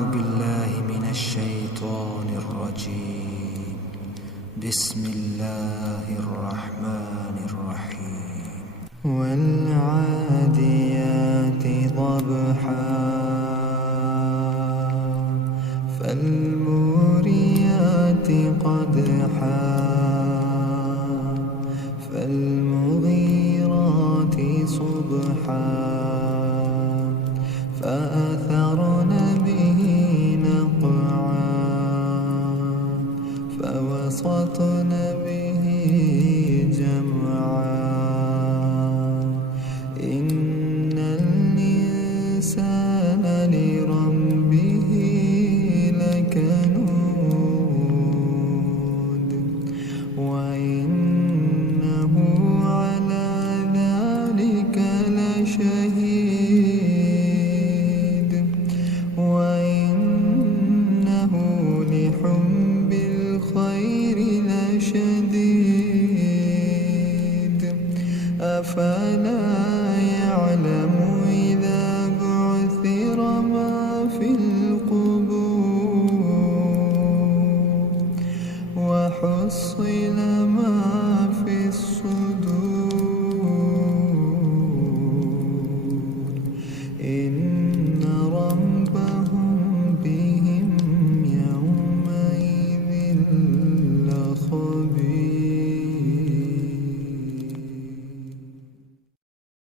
أعوذ بالله من الشيطان الرجيم. بسم الله الرحمن الرحيم. والعاديات ضبحا فالموريات قدحا فالمغيرات صبحا فأثرن به نقعا فوسطن به جمعا إن الإنسان لربه لكنود وإنه على ذلك لشهيد وإنه لحب الخير لشديد أفلا يعلم إذا بعثر ما في القبور وحصل ما